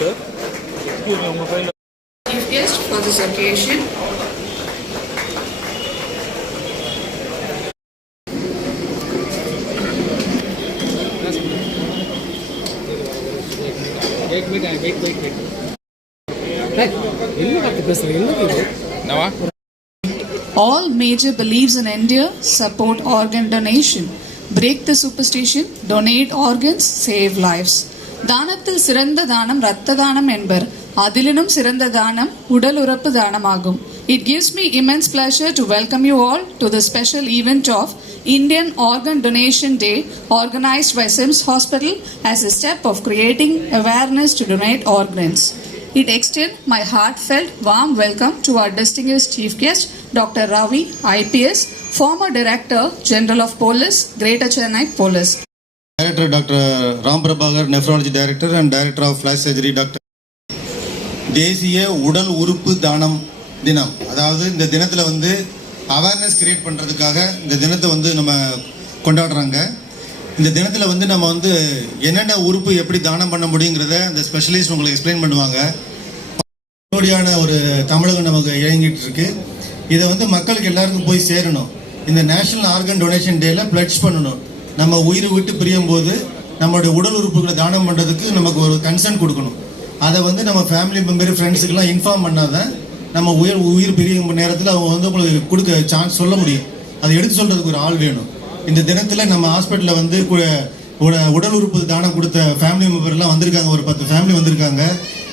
Sir, excuse me, mobile. Chief guest for this occasion. All major beliefs in India support organ donation. Break the superstition, donate organs, save lives. தானத்தில் சிறந்த தானம் இரத்த தானம் என்பர். அதிலும் சிறந்த தானம் உடல் உறுப்பு தானமாகும். It gives me immense pleasure to welcome you all to the special event of Indian Organ Donation Day organized by SIMS Hospital as a step of creating awareness to donate organs. It extends my heartfelt warm welcome to our distinguished chief guest, Dr. Ravi, IPS, former Director General of Police, Greater Chennai Police. Director Dr. Ram Prabhakar, Nephrology Director and Director of Flash Surgery, Dr. தேசிய உடல் உறுப்பு தானம் தினம். அதாவது இந்த தினத்தில் வந்து awareness create பண்ணுறதுக்காக இந்த தினத்தை வந்து நம்ம கொண்டாடுறாங்க. இந்த தினத்தில் வந்து நம்ம வந்து என்னென்ன உறுப்பு எப்படி தானம் பண்ண முடியுங்கிறத இந்த ஸ்பெஷலிஸ்ட் உங்களுக்கு எக்ஸ்பிளைன் பண்ணுவாங்க. முன்னோடியான ஒரு தமிழகம் நமக்கு இயங்கிட்டு இருக்கு. இதை வந்து மக்களுக்கு எல்லாருக்கும் போய் சேரணும். இந்த நேஷனல் ஆர்கன் டொனேஷன் டேல பிளட்ஜ் பண்ணணும். நம்ம உயிர் விட்டு பிரியும் போது நம்மளுடைய உடல் உறுப்புகளை தானம் பண்ணுறதுக்கு நமக்கு ஒரு கன்சென்ட் கொடுக்கணும். அதை வந்து நம்ம ஃபேமிலி மெம்பர் ஃப்ரெண்ட்ஸுக்கெல்லாம் இன்ஃபார்ம் பண்ணாதான் நம்ம உயிர் பிரியும் நேரத்தில் அவங்க வந்து உங்களுக்கு கொடுக்க சான்ஸ் சொல்ல முடியும். அதை எடுத்து சொல்கிறதுக்கு ஒரு ஆள் வேணும். இந்த தினத்தில் நம்ம ஹாஸ்பிட்டலில் வந்து உடல் உறுப்பு தானம் கொடுத்த ஃபேமிலி மெம்பர்லாம் வந்திருக்காங்க. ஒரு 10 ஃபேமிலி வந்திருக்காங்க.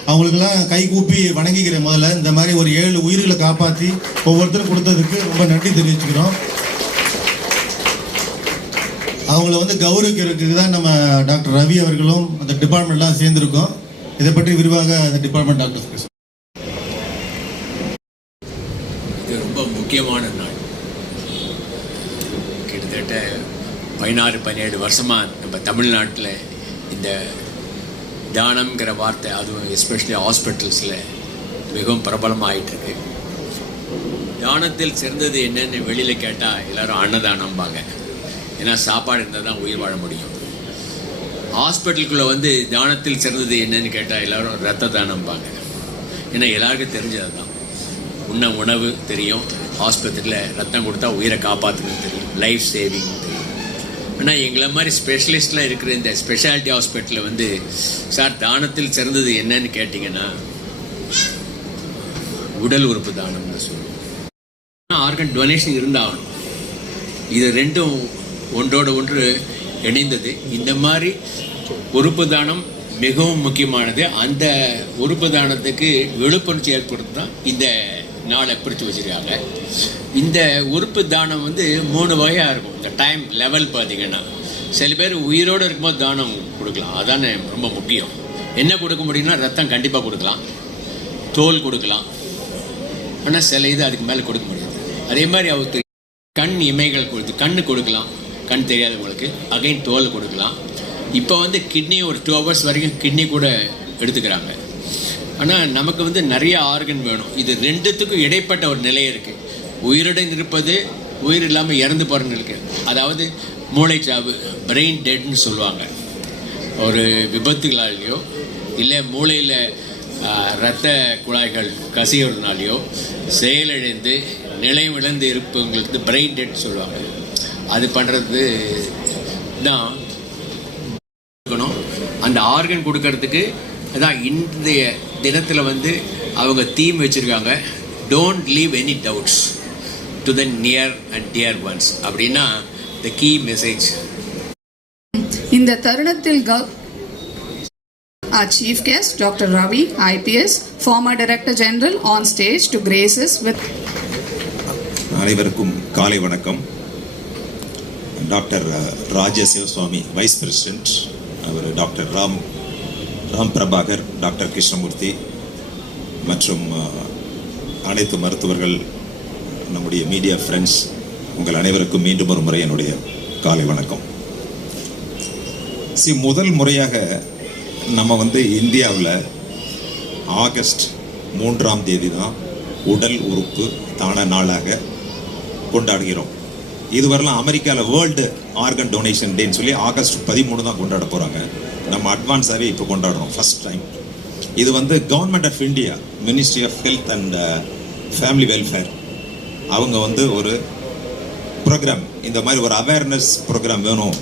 அவங்களுக்கெல்லாம் கை கூப்பி வணங்கிக்கிற முதல்ல இந்த மாதிரி ஒரு 7 உயிர்களை காப்பாற்றி ஒவ்வொருத்தரும் கொடுத்ததுக்கு ரொம்ப நன்றி தெரிவிச்சுக்கிறோம். அவங்கள வந்து கௌரவிக்கிறதுக்கு தான் நம்ம டாக்டர் ரவி அவர்களும் அந்த டிபார்ட்மெண்ட்லாம் சேர்ந்துருக்கோம். இதை பற்றி விரிவாக அந்த டிபார்ட்மெண்ட் டாக்டர்ஸ் பேசுவோம். இது ரொம்ப முக்கியமான நாள். கிட்டத்தட்ட 16-17 வருஷமாக நம்ம தமிழ்நாட்டில் இந்த தானம்ங்கிற வார்த்தை, அதுவும் எஸ்பெஷலி ஹாஸ்பிட்டல்ஸில் மிகவும் பிரபலமாகிட்டுருக்கு. தானத்தில் சிறந்தது என்னன்னு வெளியில் கேட்டால் எல்லோரும் அன்னதானம்பாங்க. ஏன்னா சாப்பாடு இருந்தால் தான் உயிர் வாழ முடியும். ஹாஸ்பிட்டலுக்குள்ளே வந்து தானத்தில் சிறந்தது என்னன்னு கேட்டால் எல்லோரும் ரத்த தானம்பாங்க. ஏன்னா எல்லாருக்கும் தெரிஞ்சது தான். உணவு தெரியும், ஆஸ்பத்திரியில் ரத்தம் கொடுத்தா உயிரை காப்பாற்றுன்னு தெரியும், லைஃப் சேவிங் தெரியும். ஆனால் எங்களை மாதிரி ஸ்பெஷலிஸ்ட்லாம் இருக்கிற இந்த ஸ்பெஷாலிட்டி ஹாஸ்பிட்டலில் வந்து சார் தானத்தில் சிறந்தது என்னன்னு கேட்டிங்கன்னா உடல் உறுப்பு தானம்னு சொல்லுவோம். ஆர்கன் டொனேஷன் இருந்தாகணும். இது ரெண்டும் ஒன்றோடு ஒன்று இணைந்தது. இந்த மாதிரி உறுப்பு தானம் மிகவும் முக்கியமானது. அந்த உறுப்பு தானத்துக்கு விழிப்புணர்ச்சி ஏற்படுத்தி தான் இந்த நாளை பிரித்து வச்சுருக்காங்க. இந்த உறுப்பு தானம் வந்து 3 வகையாக இருக்கும். இந்த டைம் லெவல் பார்த்திங்கன்னா சில பேர் உயிரோடு இருக்கும்போது தானம் கொடுக்கலாம். அதானே ரொம்ப முக்கியம். என்ன கொடுக்க முடியும்னா ரத்தம் கண்டிப்பாக கொடுக்கலாம், தோல் கொடுக்கலாம். ஆனால் சில இது அதுக்கு மேலே கொடுக்க முடியாது. அதே மாதிரி அவருக்கு கண் இமைகள் கண்ணு கொடுக்கலாம், கண் தெரியாதவங்களுக்கு. அகைன் தோல் கொடுக்கலாம். இப்போ வந்து கிட்னி ஒரு 2 hours வரைக்கும் கிட்னி கூட எடுத்துக்கிறாங்க. ஆனால் நமக்கு வந்து நிறைய ஆர்கன் வேணும். இது ரெண்டுத்துக்கும் இடைப்பட்ட ஒரு நிலை இருக்குது. உயிருடன் இருப்பது, உயிர் இல்லாமல் இறந்து போகிறன்னு இருக்குது. அதாவது மூளைச்சாவு, பிரெயின் டெட்னு சொல்லுவாங்க. ஒரு விபத்துகளாலேயோ இல்லை மூளையில் இரத்த குழாய்கள் கசியறதுனாலையோ செயலிழந்து நிலையம் இழந்து இருப்பவங்களுக்கு பிரெயின் டெட் சொல்லுவாங்க. அது பண்ணுறது தான் இருக்கணும். அந்த ஆர்கன் கொடுக்கறதுக்கு அதான் இன்றைய தினத்தில் வந்து அவங்க தீம் வச்சுருக்காங்க, don't leave any doubts to the near and dear once. அப்படின்னா த கீ மெசேஜ். இந்த தருணத்தில் our chief guest Dr. Ravi, IPS, former Director General, on stage to grace us with. அனைவருக்கும் காலை வணக்கம். டாக்டர் ராஜ சிவசுவாமி வைஸ் பிரசிடென்ட், அவர் doctor Ram Prabhakar, doctor Krishnamurthy மற்றும் அனைத்து மருத்துவர்கள், நம்முடைய மீடியா ஃப்ரெண்ட்ஸ், உங்கள் அனைவருக்கும் மீண்டும் ஒரு முறை என்னுடைய காலை வணக்கம். முதல் முறையாக நம்ம வந்து இந்தியாவில் ஆகஸ்ட் 3ஆம் தேதி தான் உடல் உறுப்பு தான நாளாக கொண்டாடுகிறோம். இதுவரைலாம் அமெரிக்காவில் வேர்ல்டு ஆர்கன் டொனேஷன் டேன்னு சொல்லி ஆகஸ்ட் 13 தான் கொண்டாட போகிறாங்க. நம்ம அட்வான்ஸாகவே இப்போ கொண்டாடுறோம் ஃபஸ்ட் டைம். இது வந்து government of India, ministry of health and family welfare, அவங்க வந்து ஒரு ப்ரோக்ராம், இந்த மாதிரி ஒரு அவேர்னஸ் ப்ரோக்ராம் வேணும்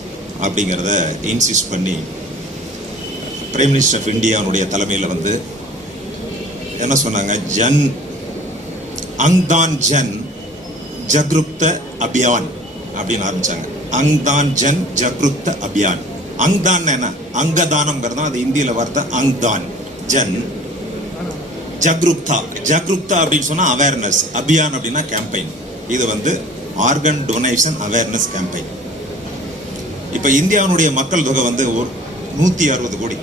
அப்படிங்கிறத இன்சிஸ்ட் பண்ணி பிரைம் மினிஸ்டர் ஆஃப் இந்தியாவுடைய தலைமையில் வந்து என்ன சொன்னாங்க, அங்தான் ஜன் ஜக்ருப்த அபியான் அப்படின்னு ஆரம்பிச்சாங்க. அங்தான் ஜன் ஜக்ருப்த அபியான். அங்தான் என்ன, அங்கதானம்ங்கிறது தான் அது இந்தியில வார்த்தை. அங்தான் ஜன் ஜக்ருப்தா. ஜக்ருப்தா அப்படின்னு சொன்னா அவேர்னஸ், அபியான் அப்படின்னா கேம்பெயின். இது வந்து ஆர்கன் டொனேஷன் அவேர்னஸ் கேம்பெயின். இப்ப இந்தியாவுடைய மக்கள் தொகை வந்து 160 கோடி.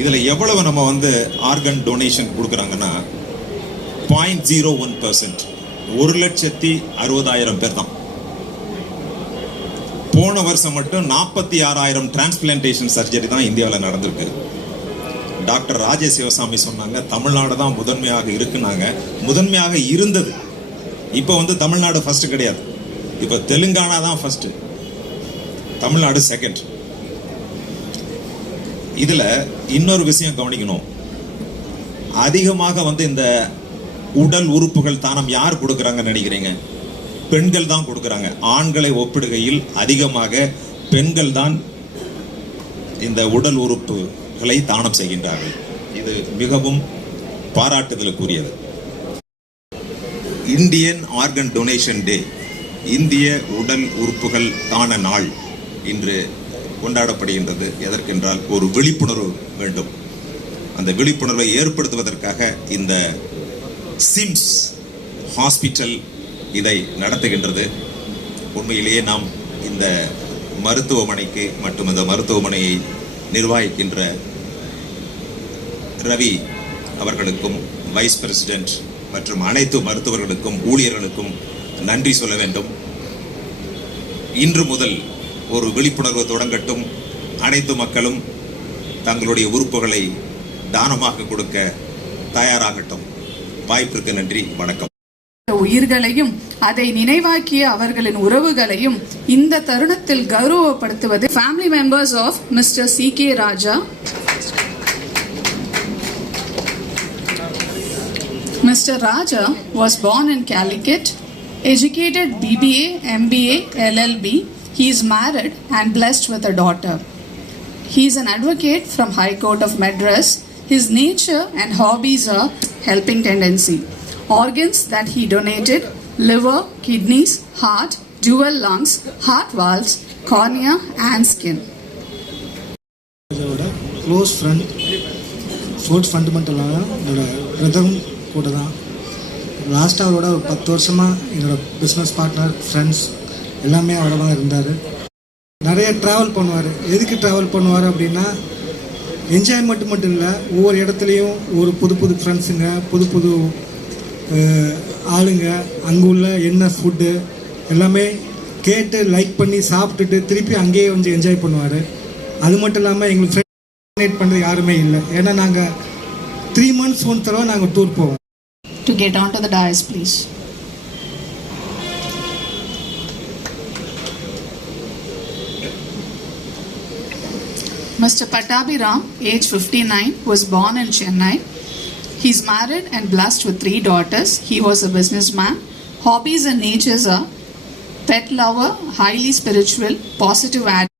இதுல எவ்வளவு நம்ம வந்து ஆர்கன் டொனேஷன் கொடுக்குறாங்கன்னா 0.01%, 1,60,60,000 பேர் தான். போன வருஷம் மட்டும் 46,000 டிரான்ஸ்பிளான்டேஷன் சர்ஜரி தான் இந்தியாவில் நடந்திருக்கு. டாக்டர் ராஜேஷ் சிவசாமி சொன்னாங்க தமிழ்நாடு தான் முதன்மையாக இருக்குனாங்க. முதன்மையாக இருந்தது. இப்போ வந்து தமிழ்நாடு ஃபர்ஸ்ட் கிடையாது, இப்போ தெலுங்கானா தான் ஃபர்ஸ்ட், தமிழ்நாடு செகண்ட். இதுல இன்னொரு விஷயம் கவனிக்கணும். அதிகமாக வந்து இந்த உடல் உறுப்புகள் தானம் யார் கொடுக்கறாங்கன்னு நினைக்கிறீங்க? பெண்கள் தான் கொடுக்கறாங்க. ஆண்களை ஒப்பிடுகையில் அதிகமாக பெண்கள் தான் இந்த உடல் உறுப்புகளை தானம் செய்கின்றார்கள். இது மிகவும் பாராட்டுதலுக்குரியது. இந்தியன் ஆர்கன் டொனேஷன் டே, இந்திய உடல் உறுப்புகள் தான நாள் இன்று கொண்டாடப்படுகின்றது. எதற்கென்றால் ஒரு விழிப்புணர்வு வேண்டும். அந்த விழிப்புணர்வை ஏற்படுத்துவதற்காக இந்த சிம்ஸ் ஹாஸ்பிட்டல் இதை நடத்துகின்றது. உண்மையிலேயே நாம் இந்த மருத்துவமனைக்கு மற்றும் இந்த மருத்துவமனையை நிர்வகிக்கின்ற ரவி அவர்களுக்கும், வைஸ் பிரசிடென்ட் மற்றும் அனைத்து மருத்துவர்களுக்கும், ஊழியர்களுக்கும் நன்றி சொல்ல வேண்டும். இன்று முதல் ஒரு விழிப்புணர்வு தொடங்கட்டும். அனைத்து மக்களும் தங்களுடைய உறுப்புகளை தானமாக கொடுக்க தயாராகட்டும். வாய்ப்பிற்கு நன்றி, வணக்கம். உயிர்களையும் அதை நினைவாக்கிய அவர்களின் உறவுகளையும் இந்த தருணத்தில் கௌரவப்படுத்துவது family members of mister C.K. Raja. Mr. Raja was born in Calicut, educated BBA, MBA, LLB. He is married and blessed with a daughter. He is an advocate from High Court of Madras. His nature and hobbies are helping tendency. Organs that he donated: liver, kidneys, heart, dual lungs, heart valves, cornea and skin. Close friend, sports ஃபண்டமெண்டலாக என்னோட பிரதரும் கூட தான். லாஸ்ட்டாக அவரோட ஒரு 10 வருஷமாக என்னோடய பிஸ்னஸ் பார்ட்னர், ஃப்ரெண்ட்ஸ் எல்லாமே அவரோட தான் இருந்தார். நிறைய ட்ராவல் பண்ணுவார். எதுக்கு ட்ராவல் பண்ணுவார் அப்படின்னா, என்ஜாய்மெண்ட் மட்டும் இல்லை, ஒவ்வொரு இடத்துலையும் ஒரு புது புது ஃப்ரெண்ட்ஸுங்க, புது புது ஆளுங்க, அங்கே உள்ள என்ன ஃபுட்டு எல்லாமே கேட்டு லைக் பண்ணி சாப்பிட்டுட்டு திருப்பி அங்கேயே வந்து என்ஜாய் பண்ணுவார். அது மட்டும் இல்லாமல் எங்களுக்கு ஃப்ரெண்ட் பண்ணுறது யாருமே இல்லை. ஏன்னா நாங்கள் 3 months ஒன் தடவை நாங்கள் டூர் போவோம். To get on to the dais, please. Mr. Pattabhiram, age 59, was born in Chennai. He is married and blessed with 3 daughters. He was a businessman. Hobbies and natures are pet lover, highly spiritual, positive attitude.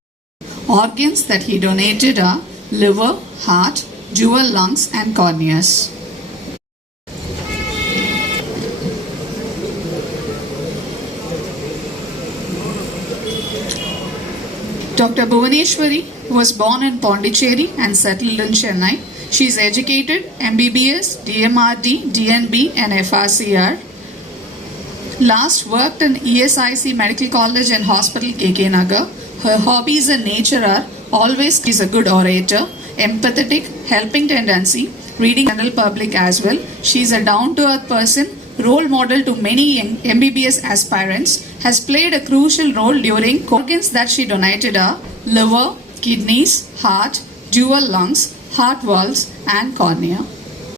Organs that he donated are liver, heart, dual lungs and corneas. Dr. Bhuvaneshwari was born in Pondicherry and settled in Chennai. She is educated MBBS, DMRD, DNB and FRCR. Last worked in ESIC Medical College and Hospital KK Nagar. Her hobbies and nature are always is a good orator, empathetic, helping tendency, reading general public as well. She is a down-to-earth person, role model to many young MBBS aspirants, has played a crucial role during organs that she donated are liver, kidneys, heart, dual lungs, heart valves and cornea.